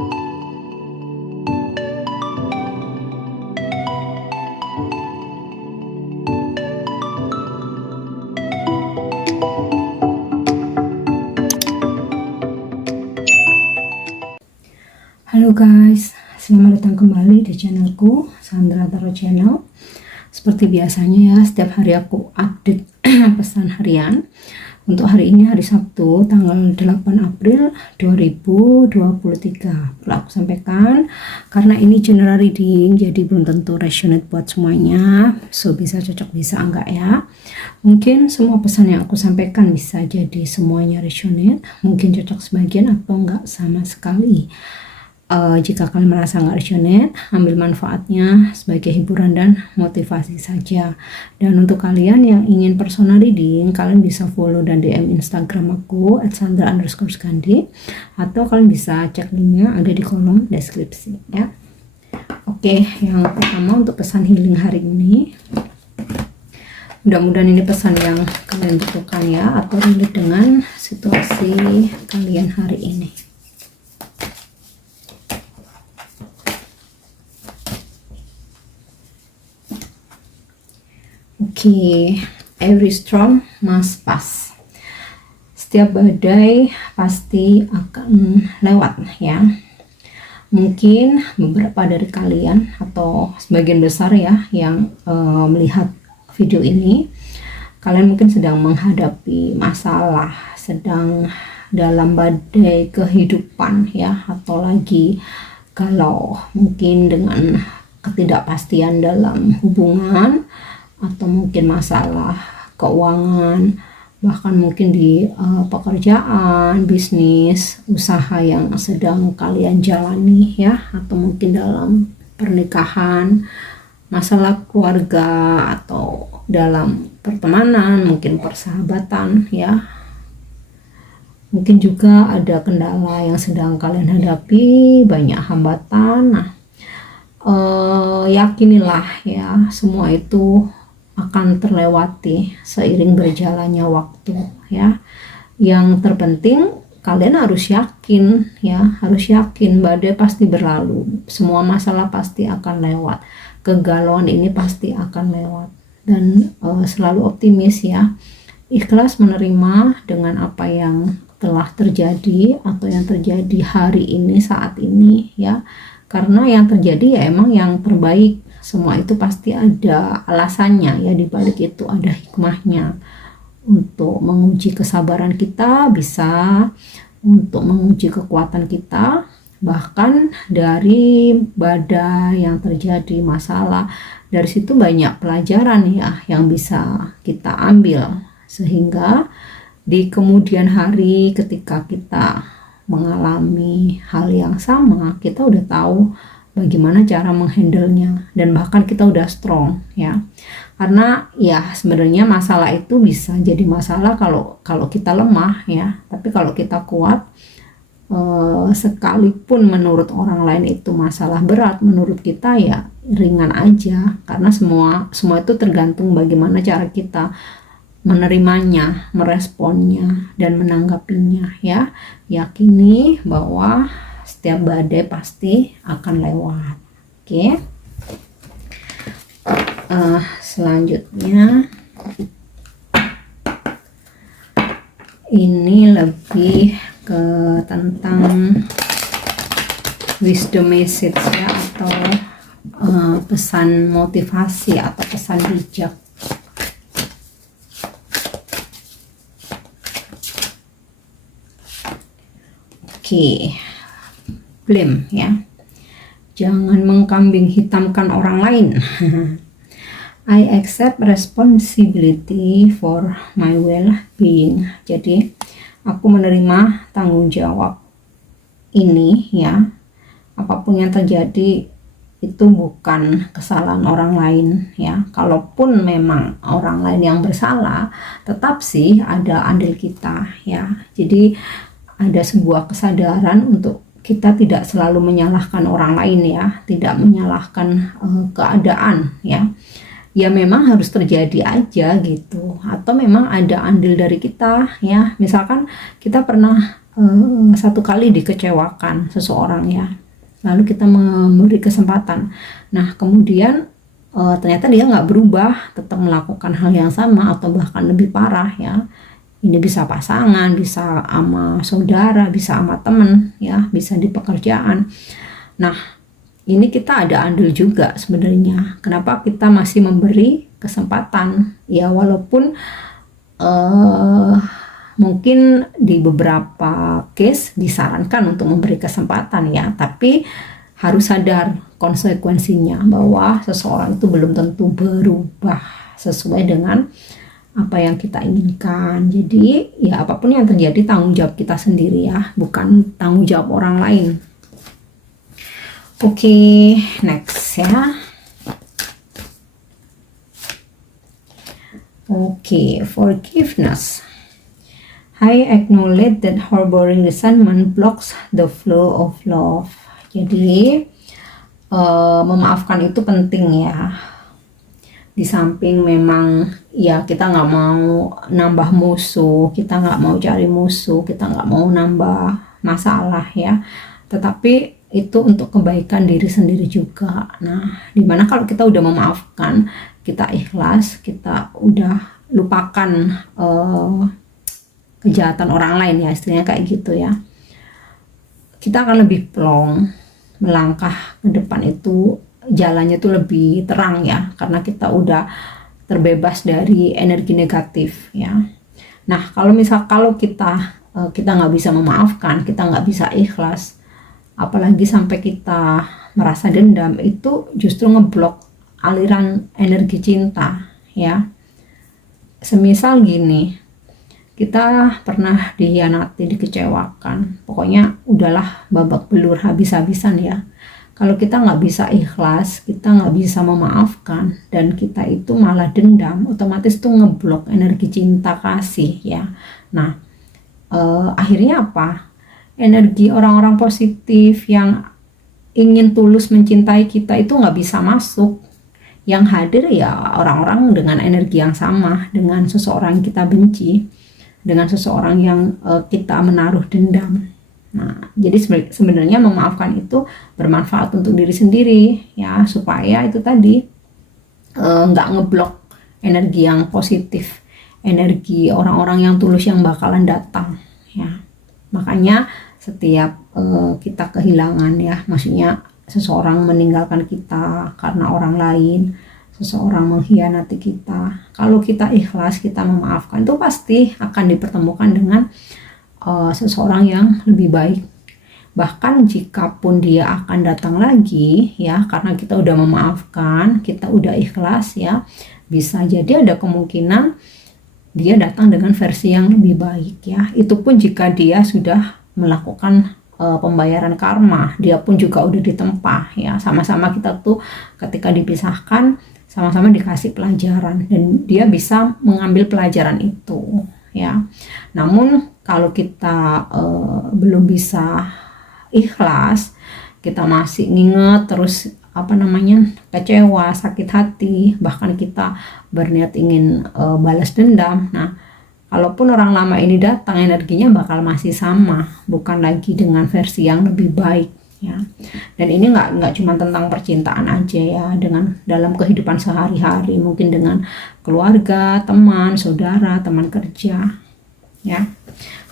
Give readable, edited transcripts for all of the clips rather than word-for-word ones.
Halo guys, selamat datang kembali di channelku, Sandra Tarot Channel. Seperti biasanya ya, setiap hari aku update pesan harian. Untuk hari ini hari Sabtu, tanggal 8 April 2023. Perlu aku sampaikan, karena ini general reading, jadi belum tentu resonate buat semuanya. So, bisa cocok, bisa enggak ya. Mungkin semua pesan yang aku sampaikan bisa jadi semuanya resonate. Mungkin cocok sebagian atau enggak sama sekali. Jika kalian merasa nggak resonate, ambil manfaatnya sebagai hiburan dan motivasi saja. Dan untuk kalian yang ingin personal reading, kalian bisa follow dan DM Instagram aku @sandra_gandhi, atau kalian bisa cek linknya ada di kolom deskripsi ya. Oke, yang pertama untuk pesan healing hari ini, mudah-mudahan ini pesan yang kalian butuhkan ya, atau relate dengan situasi kalian hari ini. Every storm must pass. Setiap badai pasti akan lewat ya. Mungkin beberapa dari kalian atau sebagian besar ya yang melihat video ini, kalian mungkin sedang menghadapi masalah, sedang dalam badai kehidupan ya, atau lagi kalau mungkin dengan ketidakpastian dalam hubungan, atau mungkin masalah keuangan, bahkan mungkin di pekerjaan, bisnis, usaha yang sedang kalian jalani ya, atau mungkin dalam pernikahan, masalah keluarga, atau dalam pertemanan, mungkin persahabatan ya. Mungkin juga ada kendala yang sedang kalian hadapi, banyak hambatan. Nah, yakinilah ya, semua itu akan terlewati seiring berjalannya waktu ya. Yang terpenting kalian harus yakin ya, harus yakin badai pasti berlalu, semua masalah pasti akan lewat, kegalauan ini pasti akan lewat. Dan selalu optimis ya, ikhlas menerima dengan apa yang telah terjadi atau yang terjadi hari ini, saat ini ya, karena yang terjadi ya emang yang terbaik. Semua itu pasti ada alasannya ya, di balik itu ada hikmahnya untuk menguji kesabaran kita, bisa untuk menguji kekuatan kita. Bahkan dari badai yang terjadi, masalah, dari situ banyak pelajaran ya yang bisa kita ambil, sehingga di kemudian hari ketika kita mengalami hal yang sama, kita udah tahu bagaimana cara menghandlenya, dan bahkan kita udah strong ya. Karena ya sebenarnya masalah itu bisa jadi masalah kalau kita lemah ya, tapi kalau kita kuat, sekalipun menurut orang lain itu masalah berat, menurut kita ya ringan aja, karena semua itu tergantung bagaimana cara kita menerimanya, meresponnya, dan menanggapinya ya. Yakini bahwa setiap badai pasti akan lewat. Oke. Selanjutnya ini lebih ke tentang wisdom message ya, atau pesan motivasi atau pesan bijak. Oke. Blame ya, jangan mengkambing hitamkan orang lain. I accept responsibility for my well-being. Jadi aku menerima tanggung jawab ini ya, apapun yang terjadi itu bukan kesalahan orang lain ya. Kalaupun memang orang lain yang bersalah, tetap sih ada andil kita ya. Jadi ada sebuah kesadaran untuk kita tidak selalu menyalahkan orang lain ya, tidak menyalahkan keadaan ya. Ya memang harus terjadi aja gitu, atau memang ada andil dari kita ya. Misalkan kita pernah satu kali dikecewakan seseorang ya, lalu kita memberi kesempatan. Nah kemudian ternyata dia nggak berubah, tetap melakukan hal yang sama atau bahkan lebih parah ya. Ini bisa pasangan, bisa sama saudara, bisa sama temen ya, bisa di pekerjaan. Nah ini kita ada andil juga sebenarnya. Kenapa kita masih memberi kesempatan ya, walaupun mungkin di beberapa case disarankan untuk memberi kesempatan ya, tapi harus sadar konsekuensinya bahwa seseorang itu belum tentu berubah sesuai dengan apa yang kita inginkan. Jadi ya apapun yang terjadi tanggung jawab kita sendiri ya, bukan tanggung jawab orang lain. Oke, next ya. Oke, forgiveness. I acknowledge that harboring resentment blocks the flow of love. Jadi memaafkan itu penting ya. Di samping memang ya kita nggak mau nambah musuh, kita nggak mau cari musuh, kita nggak mau nambah masalah ya. Tetapi itu untuk kebaikan diri sendiri juga. Nah, dimana kalau kita udah memaafkan, kita ikhlas, kita udah lupakan kejahatan orang lain ya, istilahnya kayak gitu ya, kita akan lebih plong melangkah ke depan, itu jalannya tuh lebih terang ya, karena kita udah terbebas dari energi negatif ya. Nah kalau kita nggak bisa memaafkan, kita nggak bisa ikhlas, apalagi sampai kita merasa dendam, itu justru ngeblok aliran energi cinta ya. Semisal gini, kita pernah dikhianati, dikecewakan, pokoknya udahlah babak belur habis-habisan ya. Kalau kita nggak bisa ikhlas, kita nggak bisa memaafkan, dan kita itu malah dendam, otomatis tuh ngeblok energi cinta kasih ya. Nah akhirnya apa? Energi orang-orang positif yang ingin tulus mencintai kita itu nggak bisa masuk. Yang hadir ya orang-orang dengan energi yang sama dengan seseorang yang kita benci, dengan seseorang yang kita menaruh dendam. Nah, jadi sebenarnya memaafkan itu bermanfaat untuk diri sendiri ya, supaya itu tadi nggak ngeblok energi yang positif, energi orang-orang yang tulus yang bakalan datang ya. Makanya setiap kita kehilangan ya, maksudnya seseorang meninggalkan kita karena orang lain, seseorang mengkhianati kita, kalau kita ikhlas, kita memaafkan, itu pasti akan dipertemukan dengan seseorang yang lebih baik. Bahkan jikapun dia akan datang lagi ya, karena kita udah memaafkan, kita udah ikhlas ya, bisa jadi ada kemungkinan dia datang dengan versi yang lebih baik ya. Itu pun jika dia sudah melakukan pembayaran karma, dia pun juga udah ditempa ya. Sama-sama kita tuh ketika dipisahkan sama-sama dikasih pelajaran, dan dia bisa mengambil pelajaran itu ya. Namun kalau kita belum bisa ikhlas, kita masih nginget terus kecewa, sakit hati, bahkan kita berniat ingin balas dendam. Nah kalaupun orang lama ini datang, energinya bakal masih sama, bukan lagi dengan versi yang lebih baik ya. Dan ini nggak cuma tentang percintaan aja ya, dengan dalam kehidupan sehari-hari, mungkin dengan keluarga, teman, saudara, teman kerja ya.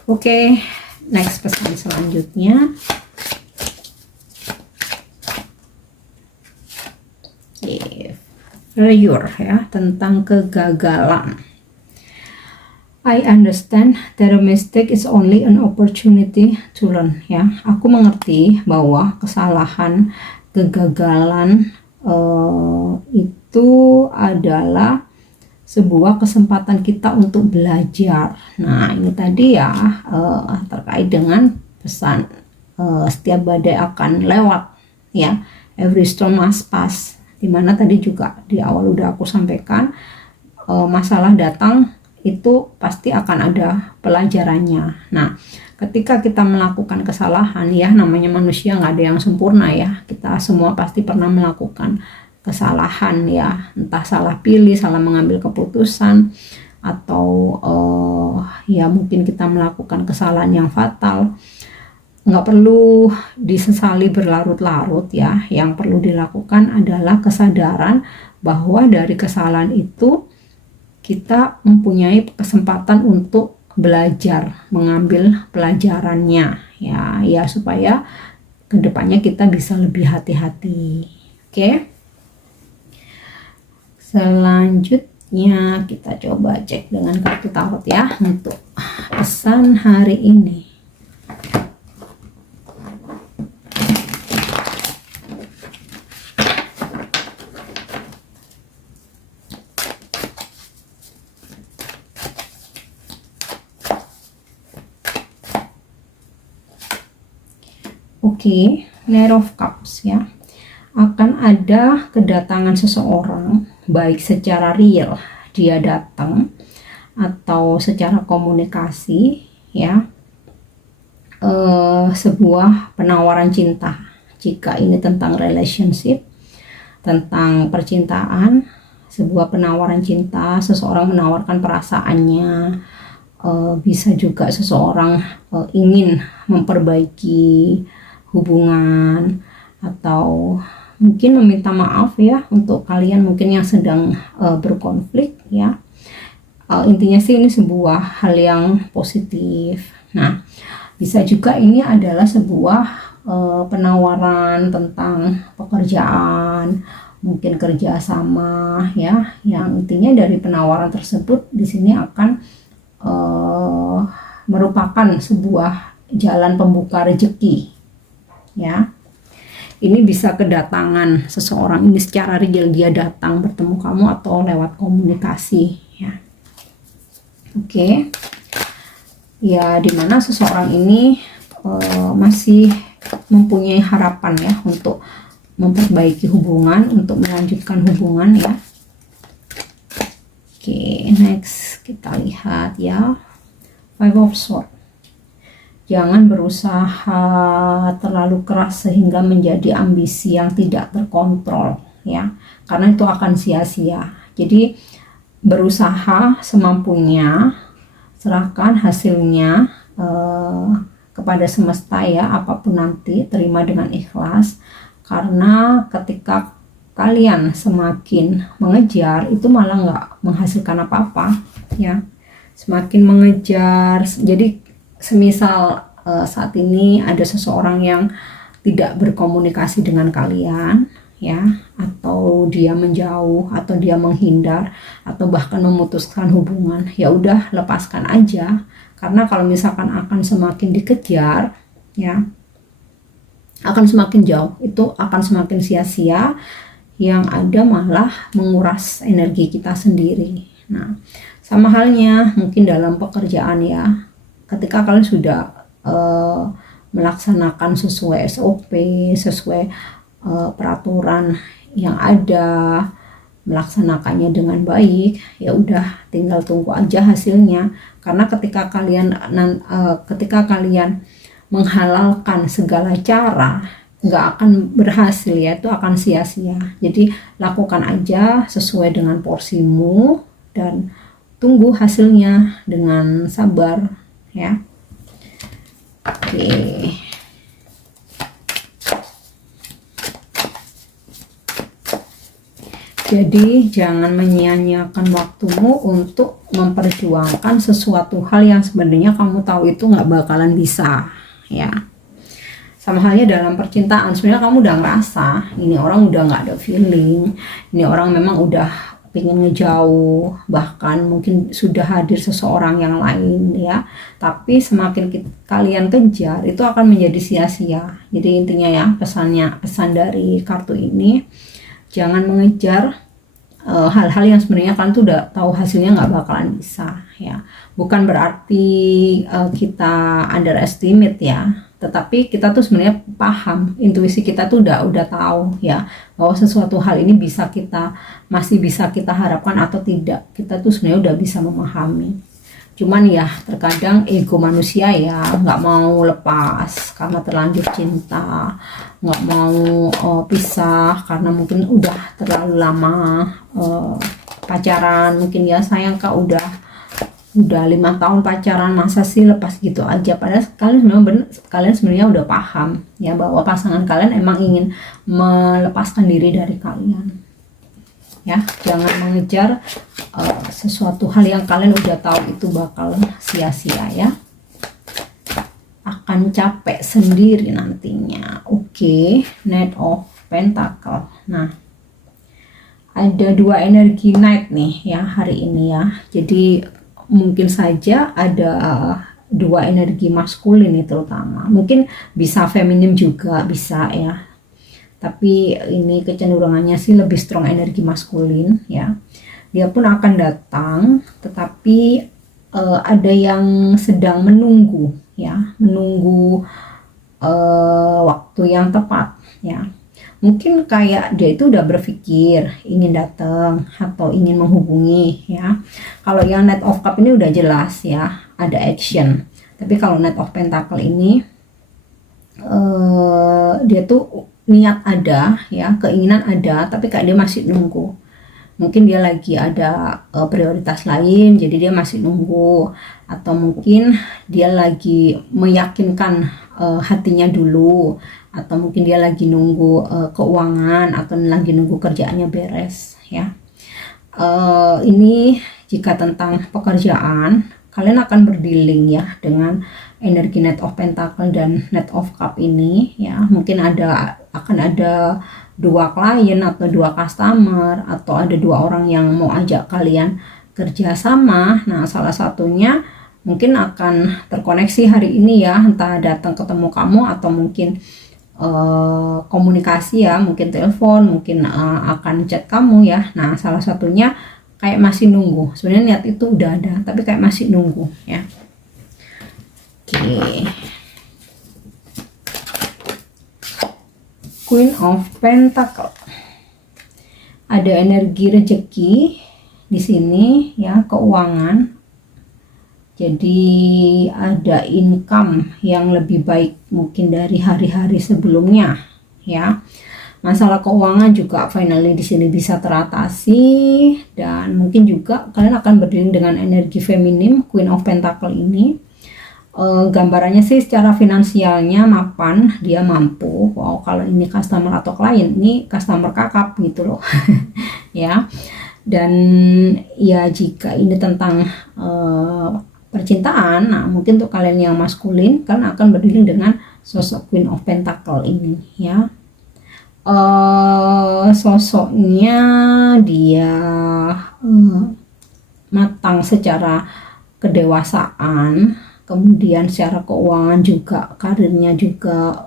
Oke, next pesan selanjutnya. Failure ya, tentang kegagalan. I understand that a mistake is only an opportunity to learn ya. Aku mengerti bahwa kesalahan, kegagalan itu adalah sebuah kesempatan kita untuk belajar. Nah ini tadi ya terkait dengan pesan setiap badai akan lewat ya, every storm must pass. Dimana tadi juga di awal udah aku sampaikan, masalah datang itu pasti akan ada pelajarannya. Nah ketika kita melakukan kesalahan ya, namanya manusia nggak ada yang sempurna ya, kita semua pasti pernah melakukan kesalahan ya, entah salah pilih, salah mengambil keputusan, atau ya mungkin kita melakukan kesalahan yang fatal, nggak perlu disesali berlarut-larut ya. Yang perlu dilakukan adalah kesadaran bahwa dari kesalahan itu kita mempunyai kesempatan untuk belajar, mengambil pelajarannya ya, ya supaya kedepannya kita bisa lebih hati-hati. Oke. Selanjutnya kita coba cek dengan kartu tarot ya untuk pesan hari ini. Oke, Knight of Cups ya. Akan ada kedatangan seseorang, baik secara real dia datang atau secara komunikasi ya. Sebuah penawaran cinta. Jika ini tentang relationship, tentang percintaan, sebuah penawaran cinta, seseorang menawarkan perasaannya. Bisa juga seseorang ingin memperbaiki hubungan atau mungkin meminta maaf ya untuk kalian mungkin yang sedang berkonflik ya. Intinya sih ini sebuah hal yang positif. Nah, bisa juga ini adalah sebuah penawaran tentang pekerjaan, mungkin kerjasama ya, yang intinya dari penawaran tersebut di sini akan merupakan sebuah jalan pembuka rezeki ya. Ini bisa kedatangan seseorang ini secara real, dia datang bertemu kamu atau lewat komunikasi ya. Oke. Ya, dimana seseorang ini masih mempunyai harapan ya untuk memperbaiki hubungan, untuk melanjutkan hubungan ya. Oke, next kita lihat ya, Five of Swords. Jangan berusaha terlalu keras sehingga menjadi ambisi yang tidak terkontrol ya, karena itu akan sia-sia. Jadi berusaha semampunya, serahkan hasilnya kepada semesta ya, apapun nanti terima dengan ikhlas. Karena ketika kalian semakin mengejar itu malah nggak menghasilkan apa-apa ya. Semakin mengejar, jadi semisal saat ini ada seseorang yang tidak berkomunikasi dengan kalian ya, atau dia menjauh atau dia menghindar atau bahkan memutuskan hubungan, ya udah lepaskan aja. Karena kalau misalkan akan semakin dikejar ya, akan semakin jauh, itu akan semakin sia-sia, yang ada malah menguras energi kita sendiri. Nah, sama halnya mungkin dalam pekerjaan ya, ketika kalian sudah melaksanakan sesuai SOP, sesuai peraturan yang ada, melaksanakannya dengan baik, ya udah tinggal tunggu aja hasilnya. Karena ketika kalian menghalalkan segala cara, nggak akan berhasil ya, itu akan sia-sia. Jadi lakukan aja sesuai dengan porsimu dan tunggu hasilnya dengan sabar ya. Oke. Jadi jangan menyia-nyiakan waktumu untuk memperjuangkan sesuatu hal yang sebenarnya kamu tahu itu nggak bakalan bisa ya. Sama halnya dalam percintaan, sebenarnya kamu udah ngerasa ini orang udah nggak ada feeling, ini orang memang udah pengen ngejauh, bahkan mungkin sudah hadir seseorang yang lain ya, tapi semakin kalian kejar itu akan menjadi sia-sia. Jadi intinya ya, pesan dari kartu ini, jangan mengejar hal-hal yang sebenarnya kalian tuh udah tahu hasilnya nggak bakalan bisa ya. Bukan berarti kita underestimate ya, tetapi kita tuh sebenarnya paham, intuisi kita tuh udah tahu ya, bahwa sesuatu hal ini masih bisa kita harapkan atau tidak. Kita tuh sebenarnya udah bisa memahami. Cuman ya terkadang ego manusia ya nggak mau lepas karena terlanjur cinta, nggak mau pisah karena mungkin udah terlalu lama pacaran, mungkin ya sayang kak udah udah 5 tahun pacaran, masa sih lepas gitu aja? Padahal kalian sebenarnya udah paham ya bahwa pasangan kalian emang ingin melepaskan diri dari kalian. Ya, jangan mengejar sesuatu hal yang kalian udah tahu itu bakal sia-sia ya. Akan capek sendiri nantinya. Oke, Knight of Pentacle. Nah, ada 2 energi Knight nih ya hari ini ya. Jadi mungkin saja ada 2 energi maskulin nih terutama. Mungkin bisa feminim juga bisa ya. Tapi ini kecenderungannya sih lebih strong energi maskulin ya. Dia pun akan datang, tetapi ada yang sedang menunggu ya, menunggu waktu yang tepat ya. Mungkin kayak dia itu udah berpikir ingin datang atau ingin menghubungi ya. Kalau yang Knight of Cup ini udah jelas ya, ada action. Tapi kalau Knight of Pentacle ini dia tuh niat ada ya, keinginan ada, tapi kayak dia masih nunggu. Mungkin dia lagi ada prioritas lain, jadi dia masih nunggu. Atau mungkin dia lagi meyakinkan hatinya dulu, atau mungkin dia lagi nunggu keuangan, atau lagi nunggu kerjaannya beres ya. Ini jika tentang pekerjaan, kalian akan berdealing ya dengan energi Knight of Pentacle dan Knight of Cup ini ya. Mungkin akan ada 2 klien atau 2 customer, atau ada 2 orang yang mau ajak kalian kerja sama. Nah, salah satunya mungkin akan terkoneksi hari ini ya, entah datang ketemu kamu atau mungkin komunikasi ya, mungkin telepon, mungkin akan chat kamu ya. Nah, salah satunya kayak masih nunggu. Sebenarnya niat itu udah ada, tapi kayak masih nunggu ya. Oke. Queen of Pentacle. Ada energi rezeki di sini ya, keuangan. Jadi ada income yang lebih baik mungkin dari hari-hari sebelumnya ya. Masalah keuangan juga finally di sini bisa teratasi, dan mungkin juga kalian akan berdiri dengan energi feminim Queen of Pentacle ini. Gambarannya sih secara finansialnya mapan, dia mampu. Wow, kalau ini customer atau klien, ini customer kakap gitu loh. Ya. Dan ya jika ini tentang percintaan, nah mungkin untuk kalian yang maskulin, kalian akan berdiri dengan sosok Queen of Pentacle ini ya. Sosoknya dia matang secara kedewasaan, kemudian secara keuangan juga, karirnya juga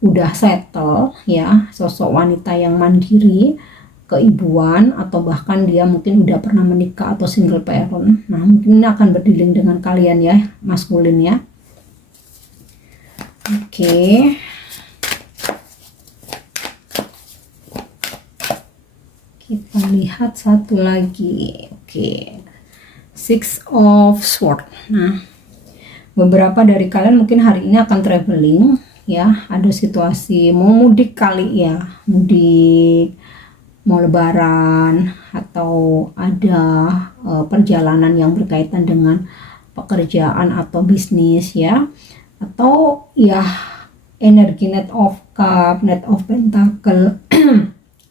udah settle ya. Sosok wanita yang mandiri, keibuan, atau bahkan dia mungkin udah pernah menikah atau single parent. Nah, mungkin ini akan berdealing dengan kalian ya, maskulin ya. Oke. Kita lihat satu lagi. Oke. Six of Swords. Nah, beberapa dari kalian mungkin hari ini akan traveling ya, ada situasi mau mudik kali ya, mudik, mau lebaran, atau ada perjalanan yang berkaitan dengan pekerjaan atau bisnis ya. Atau ya energi Knight of Cup, Knight of Pentacle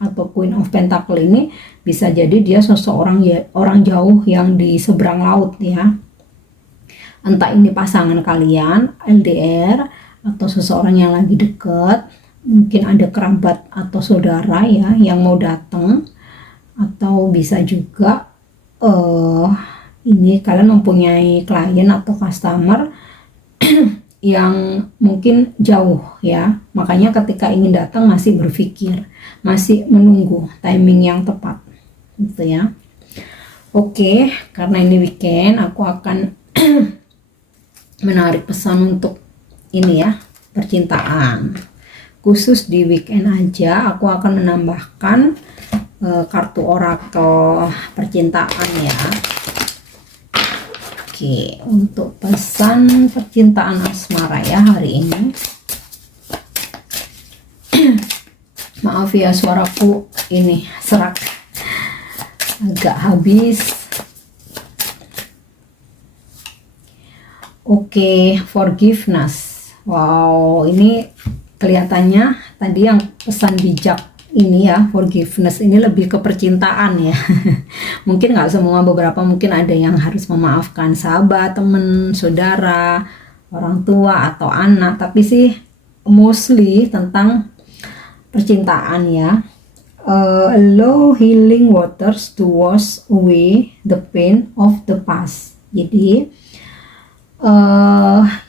atau Queen of Pentacle ini bisa jadi dia sosok orang jauh yang di seberang laut ya. Entah ini pasangan kalian LDR, atau seseorang yang lagi deket, mungkin ada kerabat atau saudara ya yang mau datang, atau bisa juga ini kalian mempunyai klien atau customer yang mungkin jauh ya. Makanya ketika ingin datang masih berpikir, masih menunggu timing yang tepat gitu ya. Oke, karena ini weekend, aku akan menarik pesan untuk ini ya, percintaan. Khusus di weekend aja aku akan menambahkan kartu orakel percintaan ya. Oke, untuk pesan percintaan asmara ya hari ini. Maaf ya, suaraku ini serak, agak habis. Oke, forgiveness. Wow, ini kelihatannya tadi yang pesan bijak ini ya, forgiveness ini lebih ke percintaan ya. Mungkin nggak semua, beberapa mungkin ada yang harus memaafkan sahabat, teman, saudara, orang tua atau anak, tapi sih mostly tentang percintaan ya. Allow healing waters to wash away the pain of the past. Jadi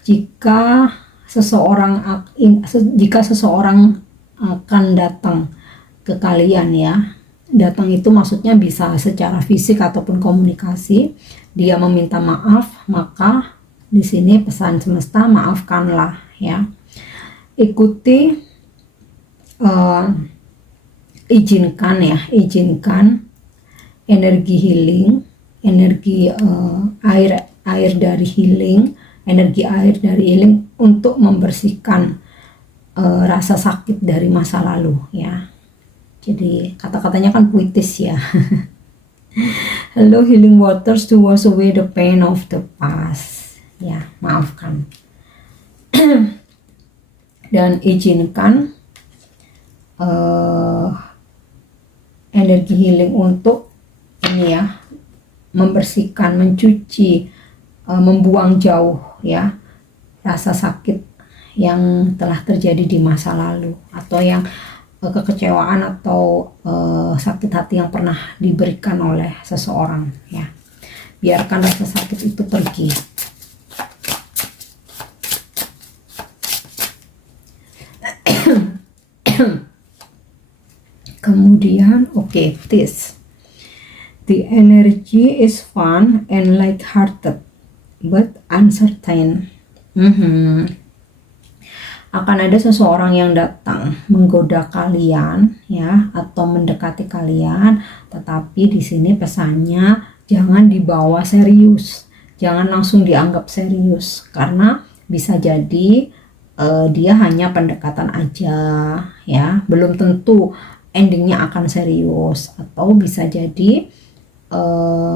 jika seseorang akan datang ke kalian ya, datang itu maksudnya bisa secara fisik ataupun komunikasi, dia meminta maaf, maka di sini pesan semesta, maafkanlah ya. Izinkan energi healing, energi air dari healing, energi air dari healing untuk membersihkan rasa sakit dari masa lalu ya. Jadi kata-katanya kan puitis ya. Hello healing waters to wash away the pain of the past. Ya, maafkan. Dan izinkan energi healing untuk ini ya, membersihkan, mencuci, membuang jauh ya rasa sakit yang telah terjadi di masa lalu, atau yang kekecewaan atau sakit hati yang pernah diberikan oleh seseorang ya. Biarkan rasa sakit itu pergi. Kemudian this the energy is fun and light-hearted but uncertain. Akan ada seseorang yang datang menggoda kalian ya, atau mendekati kalian, tetapi di sini pesannya jangan dibawa serius, jangan langsung dianggap serius, karena bisa jadi dia hanya pendekatan aja ya, belum tentu endingnya akan serius, atau bisa jadi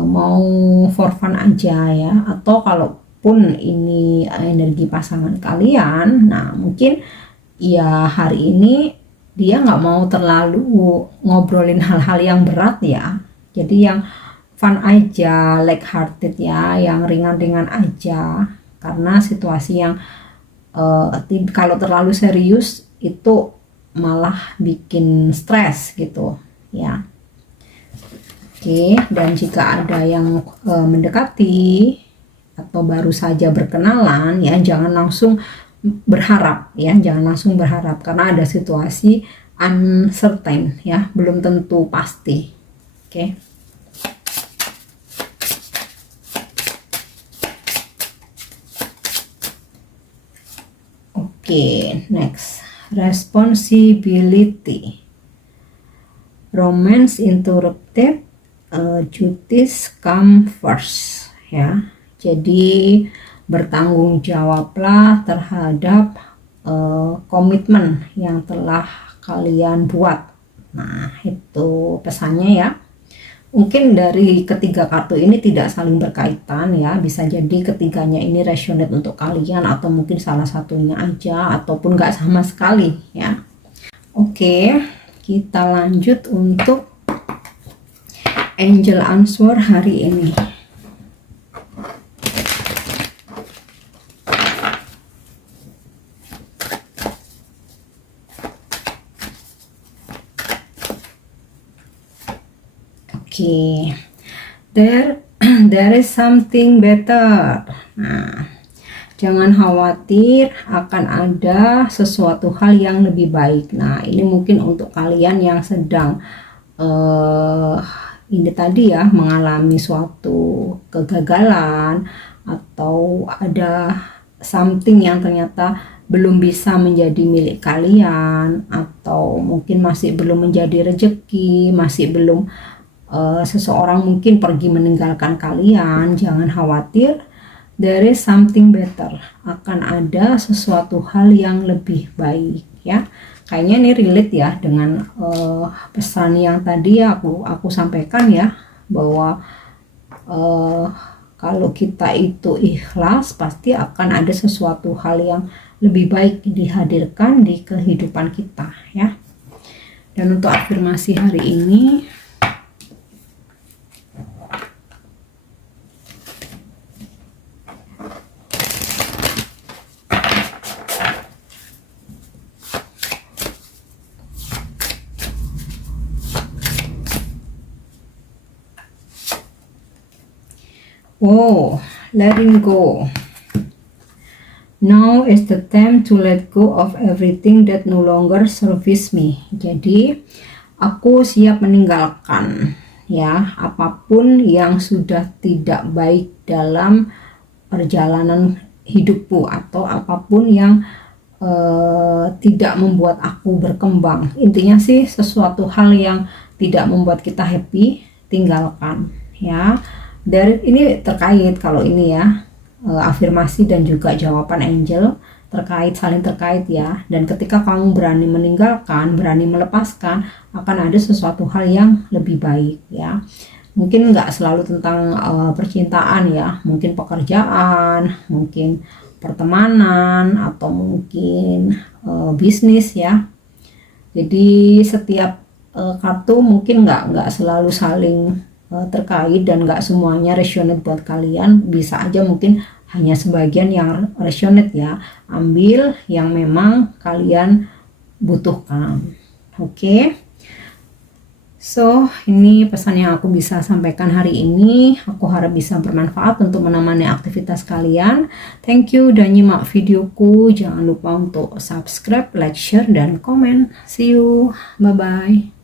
mau for fun aja ya, atau kalau pun ini energi pasangan kalian, nah mungkin ya hari ini dia nggak mau terlalu ngobrolin hal-hal yang berat ya, jadi yang fun aja, light hearted ya, yang ringan-ringan aja, karena situasi yang kalau terlalu serius itu malah bikin stres gitu ya. Oke, dan jika ada yang mendekati atau baru saja berkenalan ya, jangan langsung berharap ya, jangan langsung berharap, karena ada situasi uncertain ya, belum tentu pasti. Oke, next, responsibility. Romance interrupted, duties come first ya. Jadi bertanggung jawablah terhadap komitmen yang telah kalian buat. Nah, itu pesannya ya. Mungkin dari ketiga kartu ini tidak saling berkaitan ya, bisa jadi ketiganya ini resonate untuk kalian, atau mungkin salah satunya aja, ataupun nggak sama sekali ya. Oke, kita lanjut untuk angel answer hari ini. There is something better. Nah, jangan khawatir, akan ada sesuatu hal yang lebih baik. Nah, ini mungkin untuk kalian yang sedang ini tadi ya, mengalami suatu kegagalan, atau ada something yang ternyata belum bisa menjadi milik kalian, atau mungkin masih belum menjadi rezeki, masih belum seseorang mungkin pergi meninggalkan kalian. Jangan khawatir, there is something better, akan ada sesuatu hal yang lebih baik ya. Kayaknya ini relate ya dengan pesan yang tadi aku sampaikan ya, bahwa Kalau kita itu ikhlas, pasti akan ada sesuatu hal yang lebih baik dihadirkan di kehidupan kita ya. Dan untuk afirmasi hari ini, oh, letting go. Now is the time to let go of everything that no longer serves me. Jadi, aku siap meninggalkan ya apapun yang sudah tidak baik dalam perjalanan hidupku, atau apapun yang tidak membuat aku berkembang. Intinya sih sesuatu hal yang tidak membuat kita happy, tinggalkan ya. Dari ini terkait, kalau ini ya, afirmasi dan juga jawaban angel terkait, saling terkait ya. Dan ketika kamu berani meninggalkan, berani melepaskan, akan ada sesuatu hal yang lebih baik ya. Mungkin nggak selalu tentang percintaan ya, mungkin pekerjaan, mungkin pertemanan, atau mungkin bisnis ya. Jadi setiap kartu mungkin nggak selalu saling terkait, dan nggak semuanya resonate buat kalian. Bisa aja mungkin hanya sebagian yang resonate ya. Ambil yang memang kalian butuhkan. Oke. So, ini pesan yang aku bisa sampaikan hari ini. Aku harap bisa bermanfaat untuk menemani aktivitas kalian. Thank you udah nyimak videoku. Jangan lupa untuk subscribe, like, share, dan komen. See you. Bye-bye.